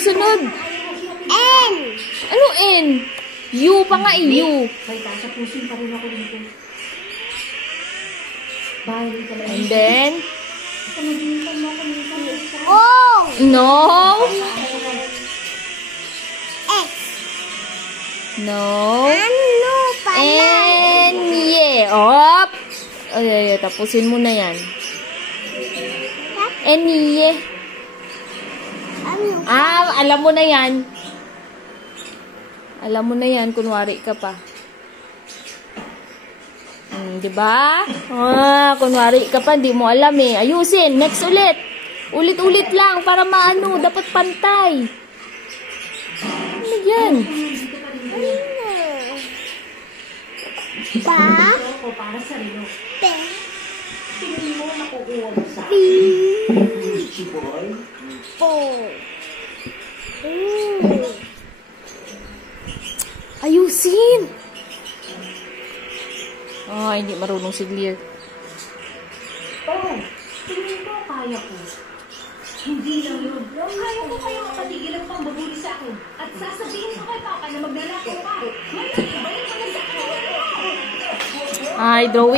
sunod? N. Ano N? U pa nga eh, U. Tapusin pa rin ako dito. And then? O. No. X. No. Ano pala? Enye. Op. Ay, tapusin mo na yan. Enye. Ano? Alam mo na yan. Alam mo na yan, kunwari ka pa. Diba? Kunwari ka pa, hindi mo alam eh. Ayusin, next ulit. Ulit-ulit lang, para maano, dapat pantay. Ano yan? Pa? Para sa rilo. Pe. Tingin mo makukuha mo sa P. Po. Ayusin! Hindi marunong si Clear. Oh, tingin ko kaya ko. Hindi lang yun. Kaya ko kayo mapatigil ang pambabuli sa akin. At sasabihin ko kay Papa na magnanakaw ka. Ngayon, ibalik mo na sa akin. Drawing.